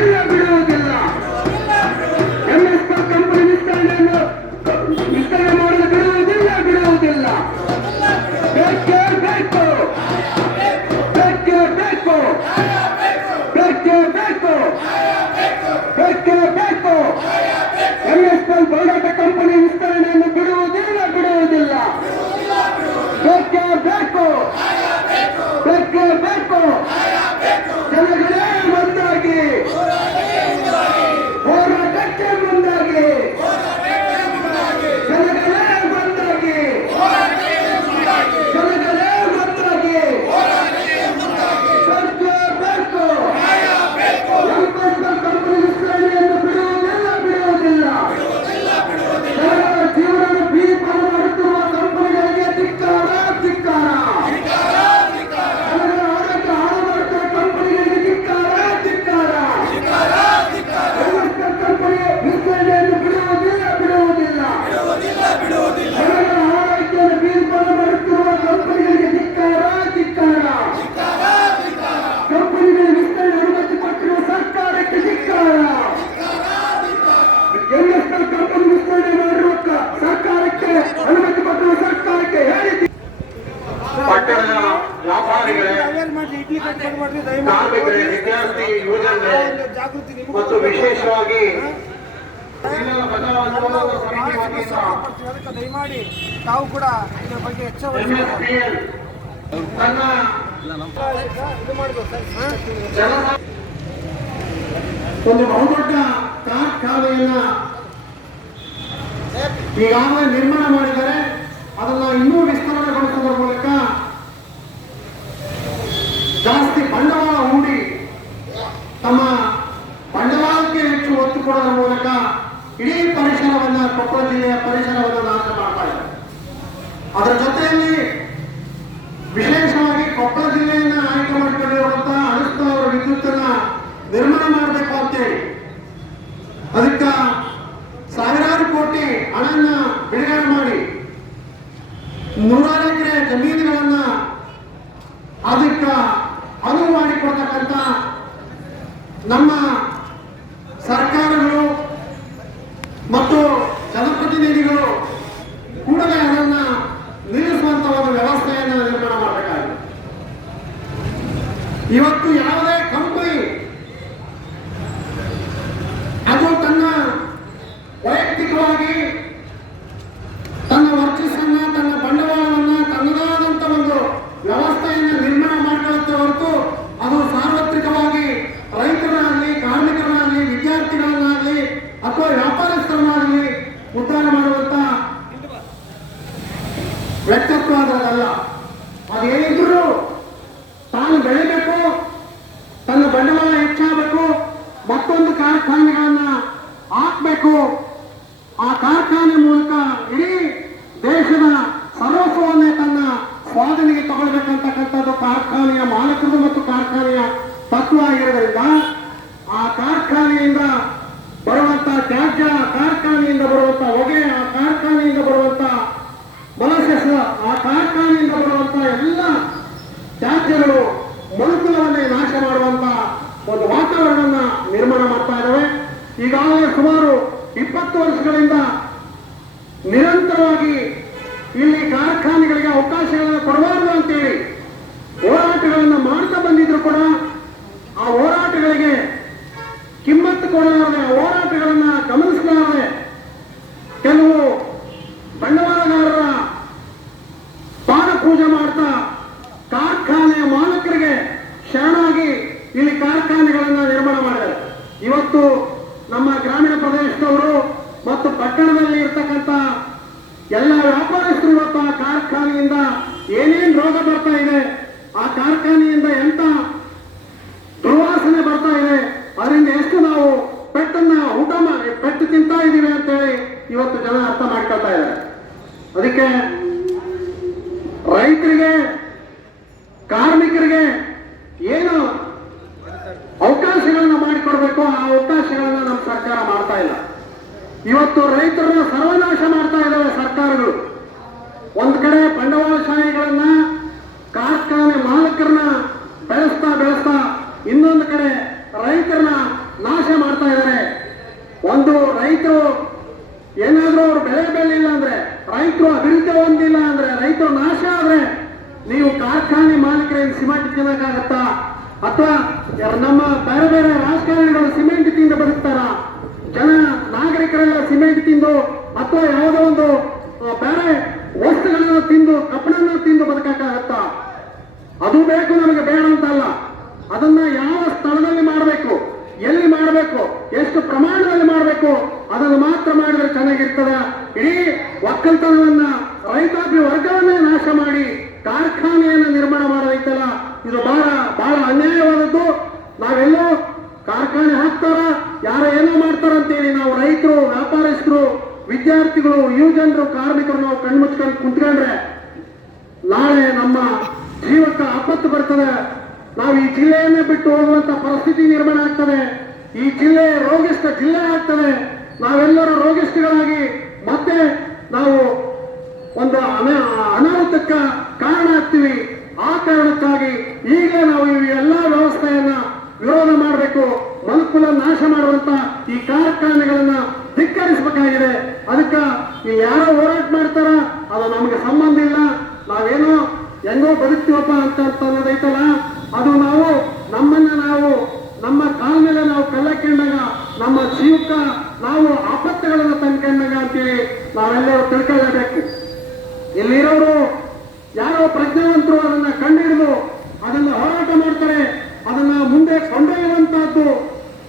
yeah ಕಾರ್ಮಿಕರೇ ವಿದ್ಯಾರ್ಥಿ ನಿಮಗೂ ಮತ್ತು ವಿಶೇಷವಾಗಿ ದಯಮಾಡಿ ತಾವು ಕೂಡ ಇದರ ಬಗ್ಗೆ ಜನ ಒಂದು ಬಹುದೊಡ್ಡ ಕಾರ್ಖಾನೆಯನ್ನ ಈಗಾಗಲೇ ನಿರ್ಮಾಣ ಮಾಡಿದರೆ ಅದನ್ನ ಇನ್ನೂ ವಿಸ್ತರಣೆಗೊಳಿಸುವುದರ ಮೂಲಕ ಜಾಸ್ತಿ ಬಂಡವಾಳ ಹೂಡಿ ತಮ್ಮ ಬಂಡವಾಳಕ್ಕೆ ಹೆಚ್ಚು ಒತ್ತು ಕೊಡೋದ್ರ ಮೂಲಕ ಇಡೀ ಪರಿಸರವನ್ನ ಕೊಪ್ಪಳ ಜಿಲ್ಲೆಯ ಪರಿಸರವನ್ನು ನಾಶ ಮಾಡ್ತಾ ಇದೆ. ಅದರ ಜೊತೆಯಲ್ಲಿ ವಿಶೇಷವಾಗಿ ಕೊಪ್ಪಳ ಜಿಲ್ಲೆಯನ್ನ ಆಯ್ಕೆ ಮಾಡಿಕೊಂಡಿರುವಂತಹ ಅವರ ವಿದ್ಯುತ್ತನ್ನ ನಿರ್ಮಾಣ ಮಾಡಬೇಕು ಅಂತೇಳಿ. ಅದಕ್ಕ ಸಾವಿರಾರು ಕೋಟಿ ಹಣನ್ನ ಬಿಡುಗಡೆ ಮಾಡಿ ನೂರಾರು ಎಕರೆ ಜಮೀನುಗಳನ್ನ ಅದಕ್ಕ ಅನುವು ಮಾಡಿಕೊಡ್ತಕ್ಕಂಥ ನಮ್ಮ ಸರ್ಕಾರಗಳು ಮತ್ತು ಜನಪ್ರತಿನಿಧಿಗಳು ಕೂಡಲೇ ಅದನ್ನ ನಿಲ್ಲಿಸುವಂತ ಒಂದು ವ್ಯವಸ್ಥೆಯನ್ನು ನಿರ್ಮಾಣ ಮಾಡಬೇಕಾಗಿದೆ ಇವತ್ತು ಯಾವುದೇ ಕಂಪನಿ ಅದು ತನ್ನ ವೈಯಕ್ತಿಕವಾಗಿ ತನ್ನ ವರ್ಚಸ್ಸನ್ನ ತನ್ನ ಬಂಡವಾಳವನ್ನ ತನ್ನದಾದಂತ ಒಂದು ವ್ಯವಸ್ಥೆಯನ್ನು ನಿರ್ಮಾಣ ಮಾಡಿಕೊಳ್ಳುತ್ತೆ ಹೊರತು ಅದು ಸಾರ್ವತ್ರಿಕವಾಗಿ ರೈತರಾಗಲಿ ಕಾರ್ಮಿಕರಾಗಲಿ ವಿದ್ಯಾರ್ಥಿಗಳನ್ನಾಗಲಿ ಅಥವಾ ವ್ಯಾಪಾರಸ್ಥರನ್ನಾಗಲಿ ಉದ್ಧಾರ ಮಾಡುವಂತ ವ್ಯಕ್ತಿತ್ವ ಅದರದಲ್ಲ ಅದೇನಿದ್ರು ತಾನು ಬೆಳಿಬೇಕು ತನ್ನ ಬಂಡವಾಳ ಹೆಚ್ಚಾಗಬೇಕು ಮತ್ತೊಂದು ಕಾರ್ಖಾನೆಗಳನ್ನ ಹಾಕ್ಬೇಕು. ಆ ಕಾರ್ಖಾನೆ ಮೂಲಕ ಇಡೀ ದೇಶದ ಸರ್ವಸ್ವವನ್ನೇ ತನ್ನ ಸ್ವಾಧೀನಿಗೆ ತಗೊಳ್ಬೇಕಂತಕ್ಕಂಥದ್ದು ಕಾರ್ಖಾನೆಯ ಮಾಲಕರು ಮತ್ತು ಕಾರ್ಖಾನೆಯ ತತ್ವ ಆಗಿರೋದ್ರಿಂದ, ಆ ಕಾರ್ಖಾನೆಯಿಂದ ಬರುವಂತ ತ್ಯಾಜ್ಯ ಕಾರ್ಖಾನೆಯಿಂದ ಬರುವಂತ ಹೊಗೆ, ಆ ಕಾರ್ಖಾನೆಯಿಂದ ಬರುವಂತ ಮಲಶಸ ಆ ಕಾರ್ಖಾನೆಯಿಂದ ಬರುವಂತ ಎಲ್ಲ ತ್ಯಾಜ್ಯಗಳು ಮನುಕುಲವನ್ನೇ ನಾಶ ಮಾಡುವಂತ ಒಂದು ವಾತಾವರಣವನ್ನ ನಿರ್ಮಾಣ ಮಾಡ್ತಾ ಇದ್ದಾವೆ ಈಗಾಗಲೇ ಸುಮಾರು ಇಪ್ಪತ್ತು ವರ್ಷಗಳಿಂದ ನಿರಂತರವಾಗಿ ಇಲ್ಲಿ ಕಾರ್ಖಾನೆಗಳಿಗೆ ಅವಕಾಶಗಳನ್ನು ಕೊಡಬಾರದು ಅಂತೇಳಿ ಹೋರಾಟಗಳನ್ನು ಮಾಡ್ತಾ ಬಂದಿದ್ರು ಕೂಡ ಆ ಹೋರಾಟಗಳಿಗೆ ಕಿಮ್ಮತ್ತು ಕೊಡಲಾರದೆ ಹೋರಾಟಗಳನ್ನ ಗಮನಿಸಲಾರದೆ ಕೆಲವು ಬಂಡವಾಳಗಾರರ ಪಾದ ಪೂಜೆ ಮಾಡ್ತಾ ಕಾರ್ಖಾನೆಯ ಮಾಲಕರಿಗೆ ಶರಣಾಗಿ ಇಲ್ಲಿ ಕಾರ್ಖಾನೆಗಳನ್ನ ನಿರ್ಮಾಣ ಮಾಡಿದ್ದಾರೆ. ಇವತ್ತು ಮತ್ತು ಪಟ್ಟಣದಲ್ಲಿ ಇರ್ತಕ್ಕಂಥ ಎಲ್ಲ ವ್ಯಾಪಾರಸ್ಥರು ಇವತ್ತು ಆ ಕಾರ್ಖಾನೆಯಿಂದ ಏನೇನು ರೋಗ ಬರ್ತಾ ಇದೆ, ಆ ಕಾರ್ಖಾನೆಯಿಂದ ಎಂತ ದುರ್ವಾಸನೆ ಬರ್ತಾ ಇದೆ, ಅದರಿಂದ ಎಷ್ಟು ನಾವು ಪೆಟ್ಟನ್ನ ಊಟ ಮಾಡಿ ಪೆಟ್ಟು ತಿಂತಾ ಇದ್ದೀವಿ ಅಂತೇಳಿ ಇವತ್ತು ಜನ ಅರ್ಥ ಮಾಡ್ಕೊಳ್ತಾ ಇದ್ದಾರೆ. ಅದಕ್ಕೆ ರೈತರಿಗೆ, ಕಾರ್ಮಿಕರಿಗೆ ಇವತ್ತು ರೈತರನ್ನ ಸರ್ವನಾಶ ಮಾಡ್ತಾ ಇದ್ದಾವೆ ಸರ್ಕಾರಗಳು. ಒಂದು ಕಡೆ ಬಂಡವಾಳಶಾಹಿಗಳನ್ನ ಕಾರ್ಖಾನೆ ಮಾಲೀಕರನ್ನ ಬೆಳೆಸ್ತಾ ಬೆಳೆಸ್ತಾ ಇನ್ನೊಂದು ಕಡೆ ರೈತರನ್ನ ನಾಶ ಮಾಡ್ತಾ ಇದ್ದಾರೆ. ಒಂದು ರೈತರು ಏನಾದ್ರೂ ಅವ್ರು ಬೆಳೆ ಬೆಳಿಲ್ಲ ಅಂದ್ರೆ, ರೈತರು ಅಭಿವೃದ್ಧಿ ಹೊಂದಿಲ್ಲ ಅಂದ್ರೆ, ರೈತರು ನಾಶ ಆದ್ರೆ ನೀವು ಕಾರ್ಖಾನೆ ಮಾಲೀಕರಿಗೆ ಸಿಮೆಂಟ್ ತಿನ್ನಕ್ಕಾಗತ್ತಾ? ಅಥವಾ ನಮ್ಮ ಬೇರೆ ಬೇರೆ ರಾಜಕಾರಣಿಗಳು ಸಿಮೆಂಟ್ ತಿಂದು ಬದುಕ್ತಾರ? ಜನ ನಾಗರಿಕರೆಲ್ಲ ಸಿಮೆಂಟ್ ತಿಂದು ಅಥವಾ ಯಾವುದೋ ಒಂದು ಬೇರೆ ವಸ್ತುಗಳನ್ನ ತಿಂದು ಕಪ್ಪಣನ್ನ ತಿಂದು ಬದುಕಕ್ಕಾಗತ್ತಾ ಅದು ಬೇಕು, ನಮಗೆ ಬೇಡ ಅಂತ ಅಲ್ಲ ಅದನ್ನ ಯಾವ ಸ್ಥಳದಲ್ಲಿ ಮಾಡಬೇಕು, ಎಲ್ಲಿ ಮಾಡಬೇಕು, ಎಷ್ಟು ಪ್ರಮಾಣದಲ್ಲಿ ಮಾಡಬೇಕು, ಅದನ್ನು ಮಾತ್ರ ಮಾಡಿದ್ರೆ ಚೆನ್ನಾಗಿರ್ತದ? ಇಡೀ ಒಕ್ಕಲ್ತನವನ್ನ, ರೈತಾಪಿ ವರ್ಗವನ್ನೇ ನಾಶ ಮಾಡಿ ಕಾರ್ಖಾನೆಯನ್ನು ನಿರ್ಮಾಣ ಮಾಡೋದೈತಲ್ಲ ಇದು ಬಹಳ ಬಹಳ ಅನ್ಯಾಯವಾದದ್ದು. ನಾವೆಲ್ಲೋ ಕಾರ್ಖಾನೆ ಹಾಕ್ತಾರ? ಯಾರ ಏನೋ ಮಾಡ್ತಾರ ಅಂತೇಳಿ ನಾವು ರೈತರು, ವ್ಯಾಪಾರಸ್ಥರು, ವಿದ್ಯಾರ್ಥಿಗಳು ಯುವಜನರು ಕಾರ್ಮಿಕರು ನಾವು ಕಣ್ಮುಚ್ಕೊಂಡು ಕುಂತ್ಕೊಂಡ್ರೆ ನಾಳೆ ನಮ್ಮ ಜೀವಕ್ಕೆ ಆಪತ್ತು ಬರ್ತದೆ. ನಾವು ಈ ಜಿಲ್ಲೆಯನ್ನೇ ಬಿಟ್ಟು ಹೋಗುವಂತ ಪರಿಸ್ಥಿತಿ ನಿರ್ಮಾಣ ಆಗ್ತದೆ. ಈ ಜಿಲ್ಲೆ ರೋಗಿಷ್ಠ ಜಿಲ್ಲೆ ಆಗ್ತದೆ. ನಾವೆಲ್ಲರೂ ರೋಗಿಷ್ಠಗಳಾಗಿ ಮತ್ತೆ ನಾವು ಒಂದು ಅನ, ಅನಾಹುತಕ್ಕ ಕಾರಣ ಆಗ್ತೀವಿ. ಆ ಕಾರಣಕ್ಕಾಗಿ ಈಗ ನಾವು ಈ ಎಲ್ಲಾ ವ್ಯವಸ್ಥೆಯನ್ನ ವಿರೋಧ ಮಾಡಬೇಕು ಮನುಕುಲ ನಾಶ ಮಾಡುವಂತ ಈ ಕಾರ್ಖಾನೆಗಳನ್ನ ಧಿಕ್ಕರಿಸಬೇಕಾಗಿದೆ. ಅದಕ್ಕ ಯಾರೋ ಹೋರಾಟ ಮಾಡ್ತಾರ, ಅದು ನಮಗೆ ಸಂಬಂಧ ಇಲ್ಲ. ನಾವೇನೋ ಹೆಂಗೋ ಬದುಕ್ತೀವಪ್ಪ ಅಂತ ಅಂತ ಅನ್ನೋದೈತಲ್ಲ ಅದು ನಾವು ನಮ್ಮನ್ನ ನಾವು ನಮ್ಮ ಕಾಲ ಮೇಲೆ ನಾವು ಕಲ್ಲಕ್ಕೊಂಡಾಗ ನಮ್ಮ ಜೀವಕ್ಕ ನಾವು ಆಪತ್ತುಗಳನ್ನ ತಂದ್ಕೊಂಡಾಗ ಅಂತೇಳಿ ನಾವೆಲ್ಲರೂ ತಿಳ್ಕೊಳ್ಳೇಬೇಕು ಇಲ್ಲಿರೋರು ಯಾರೋ ಪ್ರಜ್ಞಾವಂತರು ಅದನ್ನ ಕಂಡುಹಿಡಿದು ಅದನ್ನ ಹೋರಾಟ ಮಾಡ್ತಾರೆ ಅದನ್ನ ಮುಂದೆ ಕೊಂಡೊಯ್ಯುವಂತಹದ್ದು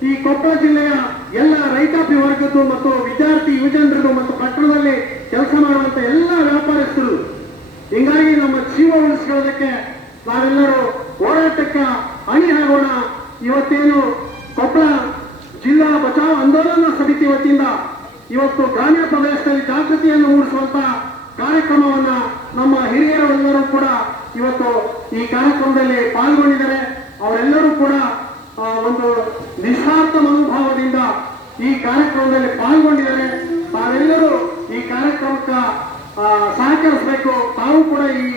ಈ ಕೊಪ್ಪಳ ಜಿಲ್ಲೆಯ ಎಲ್ಲ ರೈತಾಪಿ ವರ್ಗದ್ದು ಮತ್ತು ವಿದ್ಯಾರ್ಥಿ ಯುವಜನರದು ಮತ್ತು ಪಟ್ಟಣದಲ್ಲಿ ಕೆಲಸ ಮಾಡುವಂತ ಎಲ್ಲ ವ್ಯಾಪಾರಸ್ಥರು ಹಿಂಗಾಗಿ ನಮ್ಮ ಜೀವ ಉಳಿಸ್ಕೊಳ್ಳೋದಕ್ಕೆ ನಾವೆಲ್ಲರೂ ಹೋರಾಟಕ್ಕೆ ಅಣಿ ಆಗೋಣ ಇವತ್ತೇನು ಕೊಪ್ಪಳ ಜಿಲ್ಲಾ ಬಚಾವ್ ಆಂದೋಲನ ಸಮಿತಿ ವತಿಯಿಂದ ಇವತ್ತು ಗ್ರಾಮೀಣ ಪ್ರದೇಶದಲ್ಲಿ ಜಾಗೃತಿಯನ್ನು ಮೂಡಿಸುವಂತ ಕಾರ್ಯಕ್ರಮವನ್ನ ನಮ್ಮ ಹಿರಿಯರೆಲ್ಲರೂ ಕೂಡ ಇವತ್ತು ಈ ಕಾರ್ಯಕ್ರಮದಲ್ಲಿ ಪಾಲ್ಗೊಂಡಿದ್ದಾರೆ. ಅವರೆಲ್ಲರೂ ಕೂಡ ಒಂದು ನಿಸ್ವಾರ್ಥ ಮನೋಭಾವದಿಂದ ಈ ಕಾರ್ಯಕ್ರಮದಲ್ಲಿ ಪಾಲ್ಗೊಂಡಿದ್ದಾರೆ. ತಾವೆಲ್ಲರೂ ಈ ಕಾರ್ಯಕ್ರಮಕ್ಕೆ ಸಹಕರಿಸಬೇಕು. ತಾವು ಕೂಡ ಈ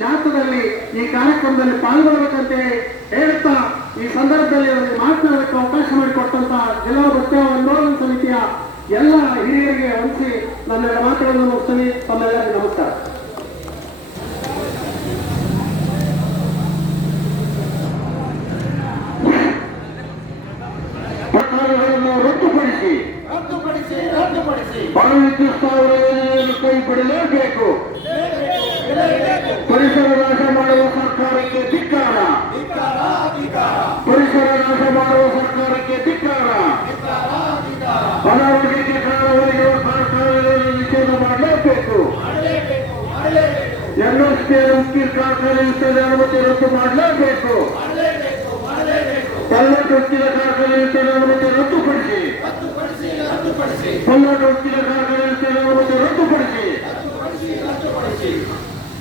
ಜಾತದಲ್ಲಿ ಈ ಕಾರ್ಯಕ್ರಮದಲ್ಲಿ ಪಾಲ್ಗೊಳ್ಳಬೇಕಂತೆ ಹೇಳ್ತಾ ಈ ಸಂದರ್ಭದಲ್ಲಿ ಅವರಿಗೆ ಮಾತನಾಡಕ್ಕೆ ಅವಕಾಶ ಮಾಡಿಕೊಟ್ಟಂತ ಜಿಲ್ಲಾ ಬಚಾವ್ ಆಂದೋಲನ ಸಮಿತಿಯ ಎಲ್ಲ ಹಿರಿಯರಿಗೆ ಹಂಚಿ ನನ್ನ ಮಾತುಗಳನ್ನು ಮುಗಿಸ್ತೀನಿ. ತಮ್ಮೆಲ್ಲರಿಗೂ ನಮಸ್ಕಾರ. ರದ್ದುಪಡಿಸಿ. ರದ್ದುಪಡಿಸಿ ರದ್ದುಪಡಿಸಿ. ಪರವಿದ್ಯುತ್ ಸ್ಥಾವರ ಯೋಜನೆಯನ್ನು ಕೈ ಬಿಡಲೇಬೇಕು ಪರಿಸರ ನಾಶ ಮಾಡುವ ಸರ್ಕಾರಕ್ಕೆ ಧಿಕ್ಕಾರ. ಪರಿಸರ ನಾಶ ಮಾಡುವ ಸರ್ಕಾರಕ್ಕೆ ಧಿಕ್ಕಾರ. ಅನಾರೋಗ್ಯಕ್ಕೆ ಕಾರಣವಾಗಿರುವ ಕಾರ್ಖಾನೆಗಳನ್ನು ನಿಷೇಧ ಮಾಡಲೇಬೇಕು. ಎನ್ಎಸ್ಕೆ ಉಕ್ಕಿನ ಕಾರ್ಖಾನೆ ವಿಸ್ತರಣೆ ಅನುಮತಿ ರದ್ದು ಮಾಡಲೇಬೇಕು. ಪಲ್ಲಟ್ ಉಕ್ಕಿನ ಕಾರ್ಖಾನೆ ವಿಸ್ತರಣೆ ಅನುಮತಿ ರದ್ದುಪಡಿಸಿ. ಪಲ್ಲಟ್ ಉಕ್ಕಿನ ಕಾರ್ಖಾನೆ ವಿಸ್ತರಣೆ ಅನುಮತಿ ರದ್ದುಪಡಿಸಿ ರದ್ದುಪಡಿಸಿ ರದ್ದುಪಡಿಸಿ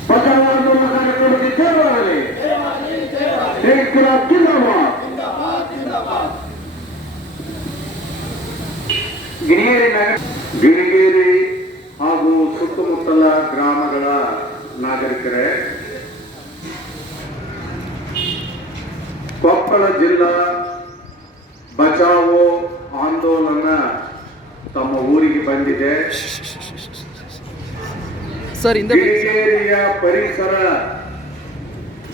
ಬಚಾವ್ ಆಂದೋಲನ ಕಾರ್ಯಕ್ರಮಕ್ಕೆ ಸೇರಲಾಗಲಿ ದೇವಾಲಿ ದೇವಾಲಿ ದೇಶದ ಜಿಂದಾಬಾದ್ ಜಿಂದಾಬಾದ್ ಜಿಂದಾಬಾದ್ ಗಿರಿಗೇರಿ ನಗರ ಗಿರಿಗೇರಿ ಹಾಗೂ ಸುತ್ತಮುತ್ತಲ ಗ್ರಾಮಗಳ ನಾಗರಿಕರೇ ಕೊಪ್ಪಳ ಜಿಲ್ಲಾ ಬಚಾವೋ ಆಂದೋಲನ ತಮ್ಮ ಊರಿಗೆ ಬಂದಿದೆ. ಸರ್ ಹಿಂದೆ ಪರಿಸರ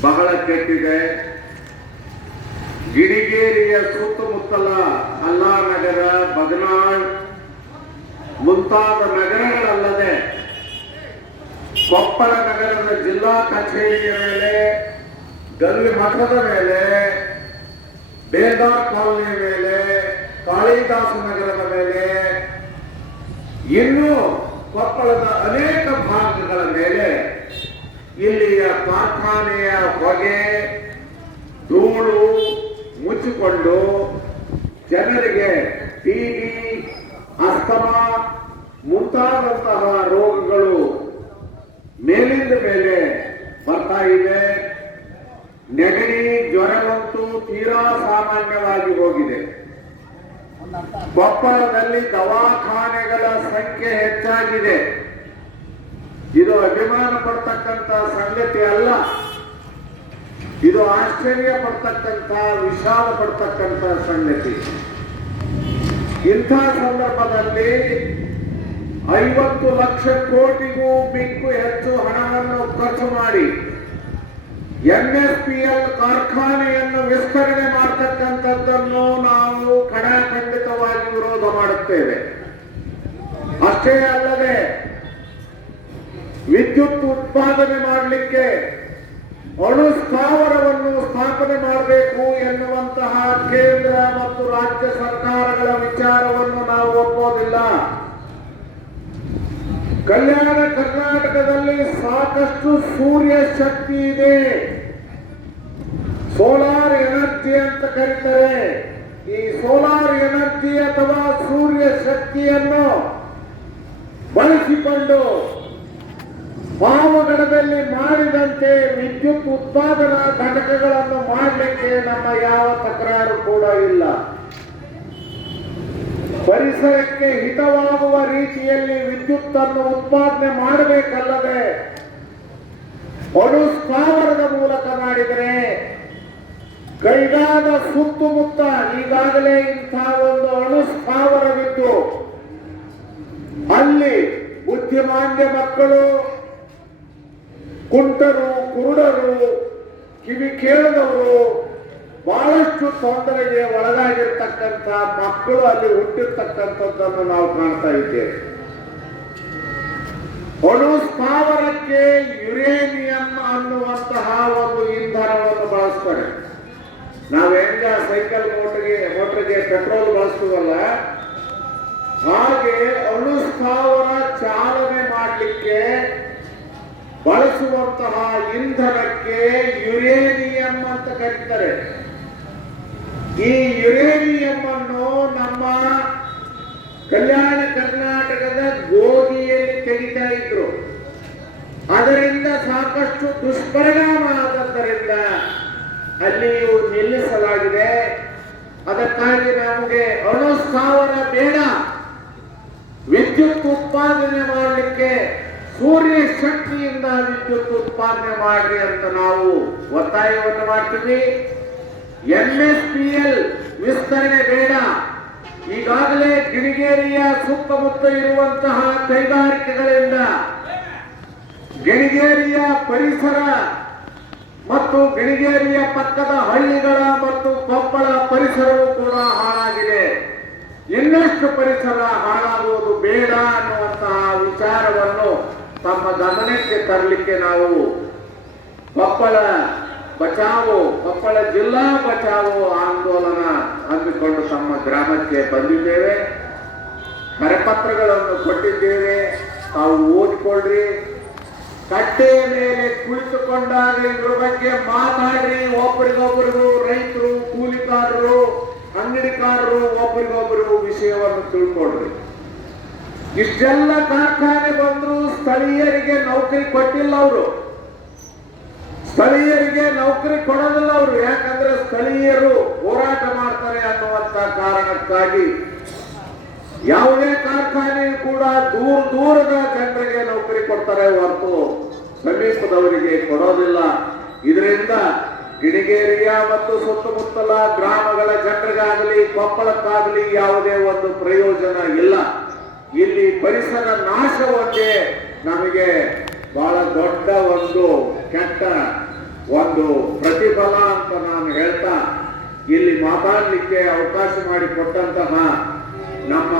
ಬಹಳ ಕೆಟ್ಟಿದೆ. ಗಿರಿಗೇರಿಯ ಸುತ್ತಮುತ್ತಲ ಅಲ್ಲಾ ನಗರ ಬಗನಾಳ್ ಮುಂತಾದ ನಗರಗಳಲ್ಲದೆ ಕೊಪ್ಪಳ ನಗರದ ಜಿಲ್ಲಾ ಕಚೇರಿಯ ಮೇಲೆ ಗಲ್ಲಿ ಮಠದ ಮೇಲೆ ಬೇದಾರ್ ಕಾಲೋನಿಯ ಮೇಲೆ ಕಾಳಿದಾಸ ನಗರದ ಮೇಲೆ ಇನ್ನೂ ಕೊಪ್ಪಳದ ಅನೇಕ ಭಾಗಗಳ ಮೇಲೆ ಇಲ್ಲಿಯ ಕಾರ್ಖಾನೆಯ ಹೊಗೆ ಧೂಳು ಮುಚ್ಚಿಕೊಂಡು ಜನರಿಗೆ ಟಿವಿ ಅಸ್ತಮಾ ಮುಂತಾದಂತಹ ರೋಗಗಳು ಮೇಲಿಂದ ಮೇಲೆ ಬರ್ತಾ ಇವೆ ನೆಗಡಿ ಜ್ವರವಂತೂ ತೀರಾ ಸಾಮಾನ್ಯವಾಗಿ ಹೋಗಿದೆ. ಕೊಪ್ಪಳದಲ್ಲಿ ದವಾಖಾನೆಗಳ ಸಂಖ್ಯೆ ಹೆಚ್ಚಾಗಿದೆ. ಇದು ಅಭಿಮಾನ ಪಡ್ತಕ್ಕಂತ ಸಂಗತಿ ಅಲ್ಲ. ಇದು ಆಶ್ಚರ್ಯ ಪಡ್ತಕ್ಕಂಥ ವಿಷಾದ ಸಂಗತಿ. ಇಂಥ ಸಂದರ್ಭದಲ್ಲಿ ಐವತ್ತು ಲಕ್ಷ ಕೋಟಿಗೂ ಮಿಕ್ಕು ಹೆಚ್ಚು ಹಣವನ್ನು ಖರ್ಚು ಮಾಡಿ ಎಂಎಸ್ಪಿಎಲ್ ಕಾರ್ಖಾನೆಯನ್ನು ವಿಸ್ತರಣೆ ಮಾಡತಕ್ಕಂಥದ್ದನ್ನು ನಾವು ಖಡಾಖಂಡಿತವಾಗಿ ವಿರೋಧ ಮಾಡುತ್ತೇವೆ. ಅಷ್ಟೇ ಅಲ್ಲದೆ ವಿದ್ಯುತ್ ಉತ್ಪಾದನೆ ಮಾಡಲಿಕ್ಕೆ ಅಣು ಸ್ಥಾವರವನ್ನು ಸ್ಥಾಪನೆ ಮಾಡಬೇಕು ಎನ್ನುವಂತಹ ಕೇಂದ್ರ ಮತ್ತು ರಾಜ್ಯ ಸರ್ಕಾರಗಳ ವಿಚಾರವನ್ನು ನಾವು ಒಪ್ಪೋದಿಲ್ಲ. ಕಲ್ಯಾಣ ಕರ್ನಾಟಕದಲ್ಲಿ ಸಾಕಷ್ಟು ಸೂರ್ಯ ಶಕ್ತಿ ಇದೆ. ಸೋಲಾರ್ ಎನರ್ಜಿ ಅಂತ ಕರೀತಾರೆ. ಈ ಸೋಲಾರ್ ಎನರ್ಜಿ ಅಥವಾ ಸೂರ್ಯ ಶಕ್ತಿಯನ್ನು ಬಳಸಿಕೊಂಡು ಪಾವಗಡದಲ್ಲಿ ಮಾಡಿದಂತೆ ವಿದ್ಯುತ್ ಉತ್ಪಾದನಾ ಘಟಕಗಳನ್ನು ಮಾಡಲಿಕ್ಕೆ ನಮ್ಮ ಯಾವ ತಕರಾರು ಕೂಡ ಇಲ್ಲ. ಪರಿಸರಕ್ಕೆ ಹಿತವಾಗುವ ರೀತಿಯಲ್ಲಿ ವಿದ್ಯುತ್ ಅನ್ನು ಉತ್ಪಾದನೆ ಮಾಡಬೇಕಲ್ಲದೆ ಅಣು ಸ್ಥಾವರದ ಮೂಲಕ ಮಾಡಿದರೆ ಕೈಗಾದ ಸುತ್ತಮುತ್ತ ಈಗಾಗಲೇ ಇಂತಹ ಒಂದು ಅಣು ಸ್ಥಾವರವಿದ್ದು ಅಲ್ಲಿ ಬುದ್ಧಿಮಾನ್ಯ ಮಕ್ಕಳು ಕುಂಟರು ಕುರುಡರು ಕಿವಿ ಕೇಳದವರು ಬಹಳಷ್ಟು ತೊಂದರೆಗೆ ಒಳಗಾಗಿರ್ತಕ್ಕಂಥ ಮಕ್ಕಳು ಅಲ್ಲಿ ಹುಟ್ಟಿರ್ತಕ್ಕಂಥದ್ದನ್ನು ನಾವು ಕಾಣ್ತಾ ಇದ್ದೇವೆ. ಅಣು ಸ್ಥಾವರಕ್ಕೆ ಯುರೇನಿಯಂ ಅನ್ನುವಂತಹ ಒಂದು ಇಂಧನವನ್ನು ಬಳಸ್ತಾರೆ. ನಾವು ಹೆಂಗ ಸೈಕಲ್ ಮೋಟರ್ಗೆ ಮೋಟರ್ಗೆ ಪೆಟ್ರೋಲ್ ಬಳಸ್ತೀವಲ್ಲ, ಹಾಗೆ ಅಣು ಸ್ಥಾವರ ಚಾಲನೆ ಮಾಡಲಿಕ್ಕೆ ಬಳಸುವಂತಹ ಇಂಧನಕ್ಕೆ ಯುರೇನಿಯಂ ಅಂತ ಕರೀತಾರೆ. ಈ ಯುರೇನಿಯಂ ಅನ್ನು ನಮ್ಮ ಕಲ್ಯಾಣ ಕರ್ನಾಟಕದ ಗೋಧಿಯಲ್ಲಿ ತೆಗಿತಾ ಇದ್ರು. ಅದರಿಂದ ಸಾಕಷ್ಟು ದುಷ್ಪರಿಣಾಮ ಆದದ್ದರಿಂದ ಅಲ್ಲಿಯೂ ನಿಲ್ಲಿಸಲಾಗಿದೆ. ಅದಕ್ಕಾಗಿ ನಮಗೆ ಅಣು ಸ್ಥಾವರ ಬೇಡ. ವಿದ್ಯುತ್ ಉತ್ಪಾದನೆ ಮಾಡಲಿಕ್ಕೆ ಸೂರ್ಯ ಶಕ್ತಿಯಿಂದ ವಿದ್ಯುತ್ ಉತ್ಪಾದನೆ ಮಾಡ್ರಿ ಅಂತ ನಾವು ಒತ್ತಾಯವನ್ನು ಮಾಡ್ತೀವಿ. ಎಂಎಸ್ಪಿಎಲ್ ವಿಸ್ತರಣೆ ಬೇಡ. ಈಗಾಗಲೇ ಗಿಣಿಗೇರಿಯ ಸುತ್ತಮುತ್ತ ಇರುವಂತಹ ಕೈಗಾರಿಕೆಗಳಿಂದ ಗಿಣಿಗೇರಿಯ ಪರಿಸರ ಮತ್ತು ಗಿಣಿಗೇರಿಯ ಪಕ್ಕದ ಹಳ್ಳಿಗಳ ಮತ್ತು ಕೊಪ್ಪಳ ಪರಿಸರವೂ ಕೂಡ ಹಾಳಾಗಿದೆ. ಇನ್ನಷ್ಟು ಪರಿಸರ ಹಾಳಾಗುವುದು ಬೇಡ ಅನ್ನುವಂತಹ ವಿಚಾರವನ್ನು ತಮ್ಮ ಗಮನಕ್ಕೆ ತರಲಿಕ್ಕೆ ನಾವು ಕೊಪ್ಪಳ ಬಚಾವೋ, ಕೊಪ್ಪಳ ಜಿಲ್ಲಾ ಬಚಾವೋ ಆಂದೋಲನ ಹಮ್ಮಿಕೊಂಡು ತಮ್ಮ ಗ್ರಾಮಕ್ಕೆ ಬಂದಿದ್ದೇವೆ. ಕರಪತ್ರಗಳನ್ನು ಕೊಟ್ಟಿದ್ದೇವೆ. ತಾವು ಓದಿಕೊಳ್ಳ್ರಿ. ಕಟ್ಟೆ ಮೇಲೆ ಕುಳಿತುಕೊಂಡಾಗ ಇದ್ರ ಬಗ್ಗೆ ಮಾತಾಡ್ರಿ. ಒಬ್ಬರಿಗೊಬ್ಬರಿಗೂ ರೈತರು, ಕೂಲಿಕಾರರು, ಅಂಗಡಿಕಾರರು ಒಬ್ಬರಿಗೊಬ್ಬರು ವಿಷಯವನ್ನು ತಿಳ್ಕೊಳ್ರಿ. ಇಷ್ಟೆಲ್ಲ ಕಾರ್ಖಾನೆ ಬಂದ್ರು ಸ್ಥಳೀಯರಿಗೆ ನೌಕರಿ ಕೊಟ್ಟಿಲ್ಲ ಅವರು. ಸ್ಥಳೀಯರಿಗೆ ನೌಕರಿ ಕೊಡೋದಿಲ್ಲ ಅವರು. ಯಾಕಂದ್ರೆ ಸ್ಥಳೀಯರು ಹೋರಾಟ ಮಾಡ್ತಾರೆ ಅನ್ನುವಂತ ಕಾರಣಕ್ಕಾಗಿ ಯಾವುದೇ ಕಾರ್ಖಾನೆ ಕೂಡ ದೂರ ದೂರದ ಜನರಿಗೆ ನೌಕರಿ ಕೊಡ್ತಾರೆ ಹೊರತು ಸಮೀಪದವರಿಗೆ ಕೊಡೋದಿಲ್ಲ. ಇದರಿಂದ ಗಿಣಿಗೇರಿಯ ಮತ್ತು ಸುತ್ತಮುತ್ತಲ ಗ್ರಾಮಗಳ ಜನರಿಗಾಗಲಿ, ಕೊಪ್ಪಳಕ್ಕಾಗಲಿ ಯಾವುದೇ ಒಂದು ಪ್ರಯೋಜನ ಇಲ್ಲ. ಇಲ್ಲಿ ಪರಿಸರ ನಾಶವೊಂದೇ ನಮಗೆ ಬಹಳ ದೊಡ್ಡ ಒಂದು ಕೆಟ್ಟ ಒಂದು ಪ್ರತಿಫಲ ಅಂತ ನಾನು ಹೇಳ್ತಾ, ಇಲ್ಲಿ ಮಾತಾಡಲಿಕ್ಕೆ ಅವಕಾಶ ಮಾಡಿ ಕೊಟ್ಟಂತಹ ನಮ್ಮ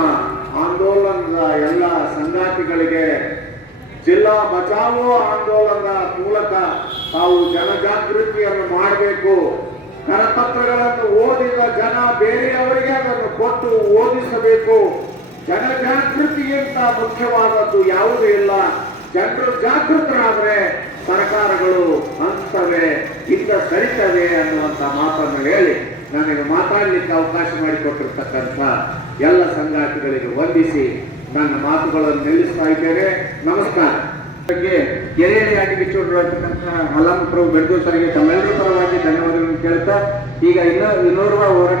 ಆಂದೋಲನದ ಎಲ್ಲ ಸಂಗಾತಿಗಳಿಗೆ ಜಿಲ್ಲಾ ಬಚಾವೋ ಆಂದೋಲನದ ಮೂಲಕ ತಾವು ಜನಜಾಗೃತಿಯನ್ನು ಮಾಡಬೇಕು. ಕರಪತ್ರಗಳನ್ನು ಓದಿದ ಜನ ಬೇರೆಯವರಿಗೆ ಅದನ್ನು ಕೊಟ್ಟು ಓದಿಸಬೇಕು. ಜನಜಾಗೃತಿಗಿಂತ ಮುಖ್ಯವಾದದ್ದು ಯಾವುದೂ ಇಲ್ಲ. ಜನರು ಜಾಗೃತರಾದ್ರೆ ಸರ್ಕಾರಗಳು ಅಂತವೆ ಇಂದ ಸರಿತವೆ ಅನ್ನುವಂಥ ಮಾತನ್ನು ಹೇಳಿ ನನಗೆ ಮಾತಾಡಲಿಕ್ಕೆ ಅವಕಾಶ ಮಾಡಿಕೊಟ್ಟಿರ್ತಕ್ಕಂಥ ಎಲ್ಲ ಸಂಗಾತಿಗಳಿಗೆ ವಂದಿಸಿ ನನ್ನ ಮಾತುಗಳನ್ನು ನಿಲ್ಲಿಸ್ತಾ ಇದ್ದೇನೆ. ನಮಸ್ಕಾರ. ಬಗ್ಗೆ ಎರೆಎರೆಯಾಗಿ ಬಿಚ್ಚಿಡಿರತಕ್ಕಂಥ ಅಲ್ಲಂ ಪ್ರಭು ಬೆಳಗೂಸರಿಗೆ ತಮ್ಮೆಲ್ಲರೂ ಪರವಾಗಿ ಧನ್ಯವಾದಗಳನ್ನು ಕೇಳ್ತಾ, ಈಗ ಇನ್ನೂ ಇನ್ನೋರ್ವ ಹೋರಾಟ